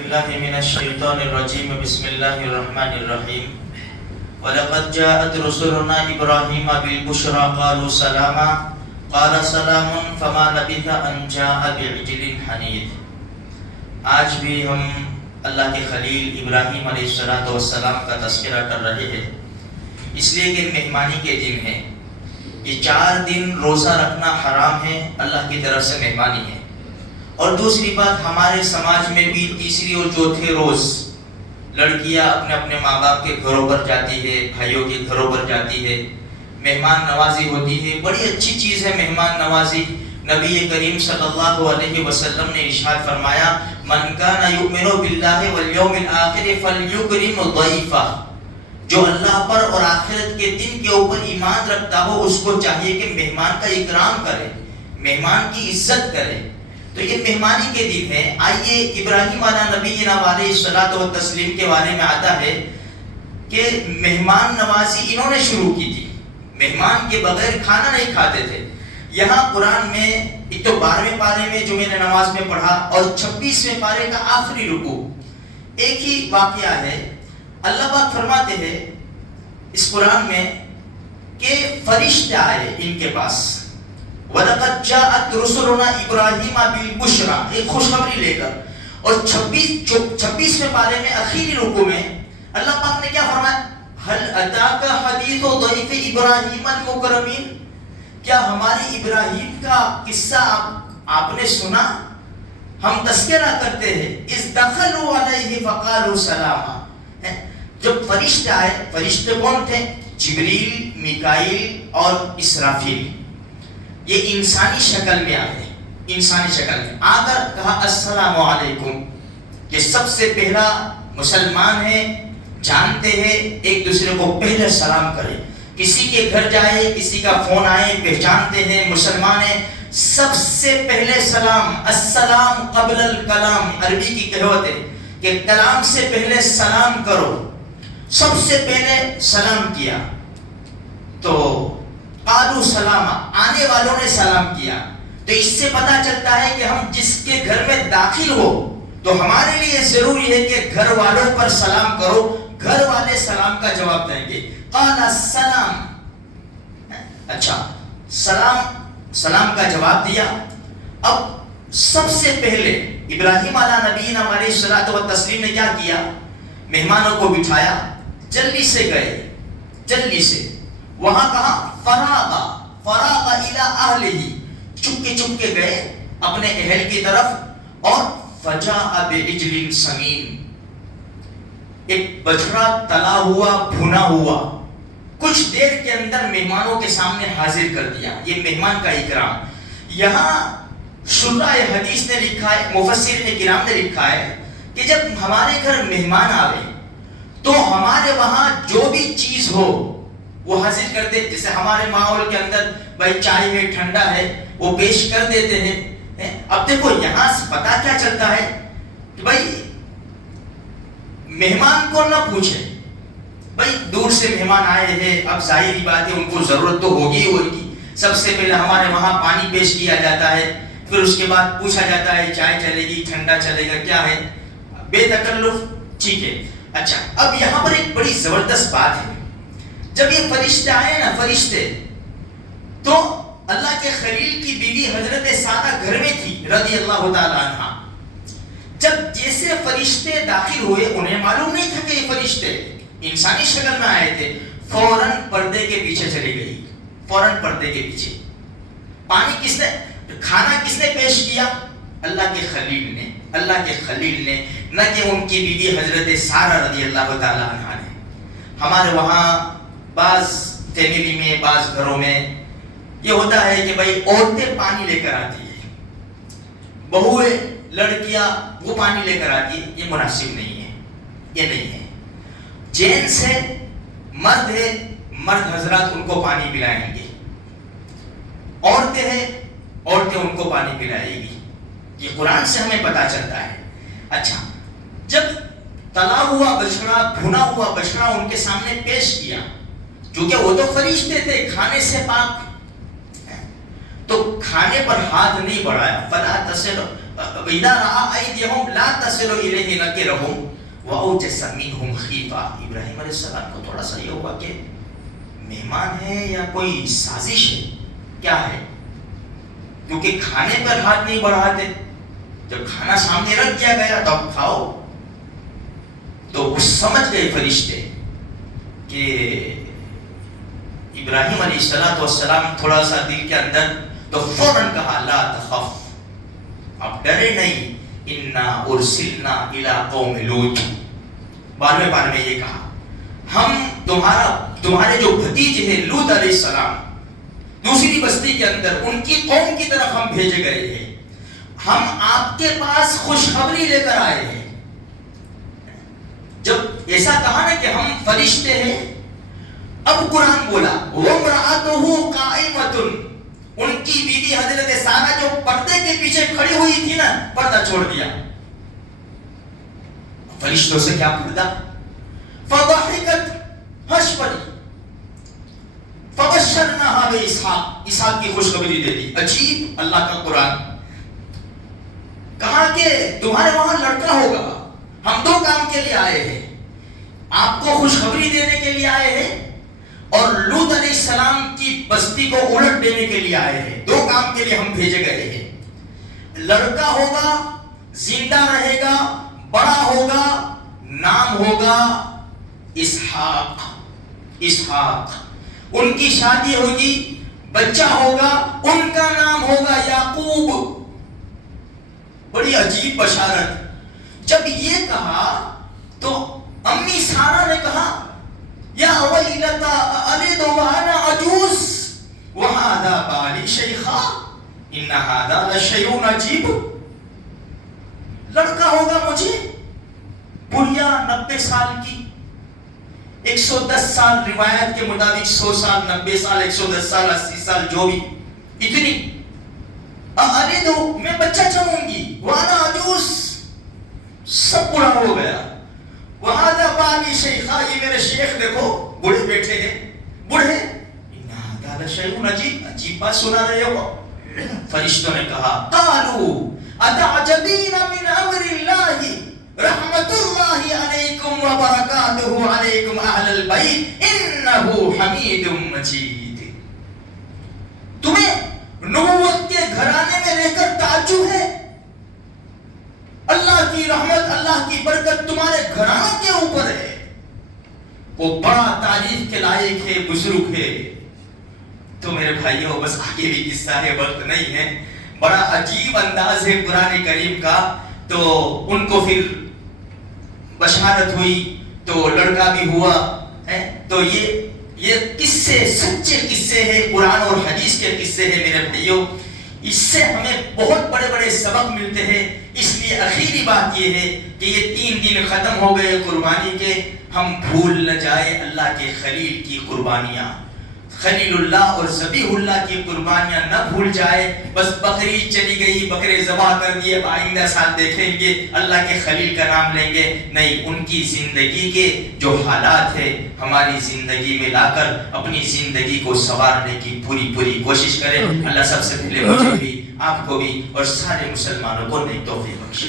بالله من الشيطان الرجيم بسم الله الرحمن الرحيم ولقد جاءت رسلنا إبراهيم بالبشرى قالوا سلاما قال سلام فما لبث أن جاء بعجل حنيذ. آج بھی ہم اللہ کے خلیل ابراہیم علیہ السلام کا تذکرہ کر رہے ہیں، اس لیے کہ مہمانی کے دن ہیں. یہ 4 دن روزہ رکھنا حرام ہے، اللہ کی طرف سے مہمانی ہے. اور دوسری بات، ہمارے سماج میں بھی تیسری اور چوتھے روز لڑکیاں اپنے اپنے ماں باپ کے گھروں پر جاتی ہے، بھائیوں کے گھروں پر جاتی ہے، مہمان نوازی ہوتی ہے. بڑی اچھی چیز ہے مہمان نوازی. نبی کریم صلی اللہ علیہ وسلم نے ارشاد فرمایا، من کان یؤمن باللہ والیوم الآخر فلیکرم ضیفہ. جو اللہ پر اور آخرت کے دن کے اوپر ایمان رکھتا ہو، اس کو چاہیے کہ مہمان کا اکرام کرے، مہمان کی عزت کرے. تو یہ مہمانی کے دن ہے. آئیے ابراہیم علیہ نبینا علیہ الصلوۃ والتسلیم کے بارے میں آتا ہے کہ مہمان نوازی انہوں نے شروع کی تھی. مہمان کے بغیر کھانا نہیں کھاتے تھے. یہاں قرآن میں ایک تو 12ویں پارے میں جو میں نے نماز میں پڑھا اور 26ویں پارے کا آخری رکوع ایک ہی واقعہ ہے. اللہ پاک فرماتے ہیں اس قرآن میں کہ فرشتے آئے ان کے پاس، وَلَقَدْ جَاءَتْ رُسُلُنَا إِبْرَاهِيمَ بِالْبُشْرَى، ایک خوشخبری لے کر. اور 26ویں پارے میں آخری رکوع میں اللہ پاک نے کیا فرمایا؟ هَلْ أَتَاكَ حَدِيثُ ضَيْفِ إِبْرَاهِيمَ الْمُكْرَمِينَ. کیا ہمارے ابراہیم کا قصہ آپ نے سنا؟ ہم تذکرہ کرتے ہیں. اِذْ دَخَلُوا عَلَيْهِ فَقَالُوا سَلَامًا. جب فرشتے آئے، فرشتے کون تھے؟ جبریل، میکائیل اور اسرافیل. یہ انسانی شکل میں آئے، انسانی شکل میں آ کر کہا السلام علیکم. یہ سب سے پہلا مسلمان ہے، جانتے ہیں ایک دوسرے کو پہلے سلام کرے. کسی کے گھر جائے، کسی کا فون آئے، پہچانتے ہیں مسلمان ہیں، سب سے پہلے سلام. السلام قبل الکلام، عربی کی کہوت ہے کہ کلام سے پہلے سلام کرو. سب سے پہلے سلام کیا. تو قالوا سلاما، آنے والوں نے سلام کیا. تو اس سے پتہ چلتا ہے کہ ہم جس کے گھر میں داخل ہو تو ہمارے لیے ضروری ہے کہ گھر والوں پر سلام کرو. گھر والے سلام کا جواب دیں گے. قال السلام، اچھا سلام کا جواب دیا. اب سب سے پہلے ابراہیم علیہ نبینا علیہ الصلوۃ والتسلیم نے کیا کیا؟ مہمانوں کو بٹھایا، جلدی سے گئے، جلدی سے وہاں کہا فراغ الی اہلہ، چپ کے گئے اپنے اہل کی طرف. اور فجاء بعجل سمین، ایک بچڑا تلا ہوا بھنا ہوا کچھ دیر کے اندر مہمانوں کے سامنے حاضر کر دیا. یہ مہمان کا اکرام. یہاں شرح حدیث نے لکھا ہے، مفسرین کرام نے لکھا ہے کہ جب ہمارے گھر مہمان آوے تو ہمارے وہاں جو بھی چیز ہو وہ حاصل کر دے. جیسے ہمارے ماحول کے اندر بھائی چائے ہے، ٹھنڈا ہے، وہ پیش کر دیتے ہیں. اب دیکھو یہاں سے پتا کیا چلتا ہے کہ بھائی مہمان کو نہ پوچھے، بھائی دور سے مہمان آئے ہیں، اب ظاہری بات ہے ان کو ضرورت تو ہوگی. سب سے پہلے ہمارے وہاں پانی پیش کیا جاتا ہے، پھر اس کے بعد پوچھا جاتا ہے چائے چلے گی، ٹھنڈا چلے گا، کیا ہے، بے تکلف. ٹھیک ہے. اچھا اب یہاں پر ایک بڑی زبردست بات ہے. جب یہ فرشتے آئے نا، فرشتے، تو اللہ کے خلیل کی بیوی حضرت سارہ گھر میں تھی رضی اللہ تعالی عنہا. جب جیسے فرشتے داخل ہوئے، انہیں معلوم نہیں تھا کہ یہ فرشتے انسانی شکل میں آئے تھے. فوراً پردے کے پیچھے چلی گئی، فوراً پردے کے پیچھے. کھانا کس نے پیش کیا؟ اللہ کے خلیل نے. اللہ کے خلیل نے، نہ کہ ان کی بیوی حضرت سارہ رضی اللہ تعالی عنہا نے. ہمارے وہاں بعض فیملی میں، بعض گھروں میں یہ ہوتا ہے کہ بھائی عورتیں پانی لے کر آتی ہے، بہویں، لڑکیاں وہ پانی لے کر آتی ہے. یہ مناسب نہیں ہے، یہ نہیں ہے. جینس ہے، مرد ہے، مرد حضرات ان کو پانی پلائیں گے. عورتیں ہیں، عورتیں ان کو پانی پلائیں گی. یہ قرآن سے ہمیں پتہ چلتا ہے. اچھا جب تلا ہوا بچڑا، بھنا ہوا بچڑا ان کے سامنے پیش کیا، کیونکہ وہ تو فرشتے تھے، کھانے سے پاک، تو کھانے پر ہاتھ نہیں بڑھایا. فلا تصل وَإِذَا رَأَىٰ أَيْدِيَهُمْ لَا تَصِلُ إِلَيْهِ نَكِرَهُمْ وَأَوْجَسَ مِنْهُمْ خِيفَةً۔ ابراہیم علیہ السلام کو تھوڑا سا یہ ہوا کہ مہمان ہے یا کوئی سازش ہے، کیا ہے؟ کیونکہ کھانے پر ہاتھ نہیں بڑھاتے، جب کھانا سامنے رکھ دیا گیا تو اب کھاؤ۔ تو وہ سمجھ گئے فرشتے کہ ابراہیم علیہ السلام تھوڑا سا دل کے اندر، تو فوراً کہا لا تخف، اب ڈرے نہیں، انا ارسلنا الی قوم لوط۔ 12ویں پارے میں یہ کہا ہم تمہارے جو بھتیجے ہیں لوط علیہ السلام دوسری بستی کے اندر، ان کی قوم کی طرف ہم بھیجے گئے ہیں، ہم آپ کے پاس خوشخبری لے کر آئے ہیں۔ جب ایسا کہا نا کہ ہم فرشتے ہیں، اب قرآن بولا وَامْرَأَتُهُ قَائِمَةٌ، ان کی بیوی حضرت سارہ جو پردے کے پیچھے کھڑی ہوئی تھی نا، پردہ چھوڑ دیا۔ فرشتوں سے کیا پردہ؟ فَضَحِكَتْ، ہنس پڑی۔ فَبَشَّرْنَاهَا بِإِسْحَاقَ، اسحاق کی خوشخبری دے دی۔ عجیب اللہ کا قرآن، کہا کہ تمہارے وہاں لڑکا ہوگا، ہم 2 کام کے لیے آئے ہیں، آپ کو خوشخبری دینے کے لیے آئے ہیں اور لوط علیہ السلام کی بستی کو الٹ دینے کے لیے آئے ہیں۔ 2 کام کے لیے ہم بھیجے گئے ہیں، لڑکا ہوگا، زندہ رہے گا، بڑا ہوگا، نام ہوگا اسحاق، ان کی شادی ہوگی، بچہ ہوگا، ان کا نام ہوگا یعقوب۔ بڑی عجیب بشارت۔ جب یہ کہا تو امی سارہ نے کہا یا ویلتا الد وانا عجوز وہذا بالی شیخا ان ھذا لشیء عجیب، لڑکا ہوگا مجھے، بڑھیا 90 سال کی، 110 سال روایت کے مطابق، 100 سال، 90 سال، 110 سال، 80 سال، جو بھی، اتنی ارے دو میں بچہ چموں گی، وانا عجوز، سب بڑا ہو گیا، وہذا بالی شیخا، یہ میرے شیخ دیکھو بڑھے بیٹھے ہیں، بڑھے، ان ھذا لشیء عجیب، عجیب بات سنا رہے ہو۔ فرشتوں نے کہا قالوا اتعجبین من امر اللہ رحمت اللہ علیکم وبرکاتہ علیکم اہل البیت انہ حمید مجید، تمہیں نبوت کے گھرانے میں رہ کر تعجب ہے؟ اللہ کی رحمت، اللہ کی برکت تمہارے گھرانوں کے اوپر ہے، وہ بڑا تعریف کے لائق ہے، بزرگ ہے۔ تو میرے بھائیوں بس آگے بھی قصہ ہے، وقت نہیں ہے، بڑا عجیب انداز ہے قرآن کریم کا۔ تو ان کو پھر بشارت ہوئی تو لڑکا بھی ہوا ہے۔ تو یہ قصے سچے قصے ہیں، قرآن اور حدیث کے قصے ہیں میرے بھائیوں، اس سے ہمیں بہت بڑے بڑے سبق ملتے ہیں۔ اس لیے آخری بات یہ ہے کہ یہ 3 دن ختم ہو گئے قربانی کے، ہم بھول نہ جائے اللہ کے خلیل کی قربانیاں، خلیل اللہ اور ذبیح اللہ کی قربانیاں نہ بھول جائے۔ بس بقری چلی گئی، بکرے ذبح کر دیے، آئندہ سال دیکھیں گے، اللہ کے خلیل کا نام لیں گے، نہیں، ان کی زندگی کے جو حالات ہیں ہماری زندگی میں لا کر اپنی زندگی کو سنوارنے کی پوری کوشش کریں۔ اللہ سب سے پہلے مجھے بھی، آپ کو بھی اور سارے مسلمانوں کو نیک توفیق بخشے۔